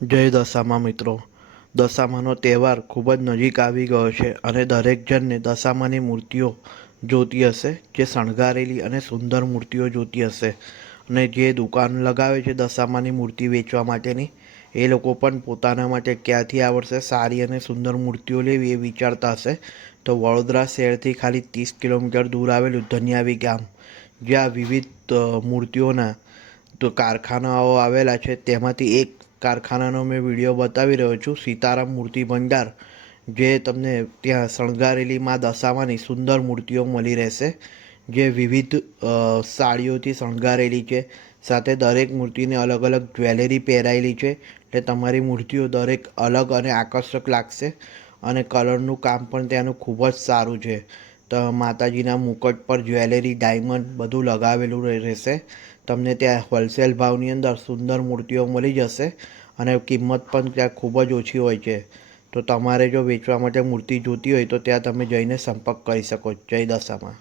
જય દશામાં મિત્રો. દશામાનો તહેવાર ખૂબ જ નજીક આવી ગયો છે અને દરેક જણને દશામાની મૂર્તિઓ જોતી હશે, જે શણગારેલી અને સુંદર મૂર્તિઓ જોતી હશે. અને જે દુકાન લગાવે છે દશામાની મૂર્તિ વેચવા માટેની, એ લોકો પણ પોતાના માટે ક્યાંથી આ વર્ષે સારી અને સુંદર મૂર્તિઓ લેવી એ વિચારતા હશે. તો વડોદરા શહેરથી ખાલી 30 કિલોમીટર દૂર આવેલું ધન્યાવી ગામ, જ્યાં વિવિધ મૂર્તિઓના કારખાનાઓ આવેલા છે, તેમાંથી એક કારખાનાનો મેં વિડીયો બતાવી રહ્યો છું, સીતારામ મૂર્તિ ભંડાર. જે તમને ત્યાં શણગારેલી મા દશામાની સુંદર મૂર્તિઓ મળી રહેશે, જે વિવિધ સાડીઓથી શણગારેલી છે. સાથે દરેક મૂર્તિને અલગ અલગ જ્વેલરી પહેરાયેલી છે, એટલે તમારી મૂર્તિઓ દરેક અલગ અને આકર્ષક લાગશે. અને કલરનું કામ પણ ત્યાંનું ખૂબ જ સારું છે. તો માતાજીના મુકટ પર જ્વેલરી, ડાયમંડ બધું લગાવેલું રહેશે. તમને ત્યાં હોલસેલ ભાવની અંદર સુંદર મૂર્તિઓ મળી જશે અને કિંમત પણ ત્યાં ખૂબ જ ઓછી હોય છે. તો તમારે જો વેચવા માટે મૂર્તિ જોતી હોય તો ત્યાં તમે જઈને સંપર્ક કરી શકો. જય દશામાં.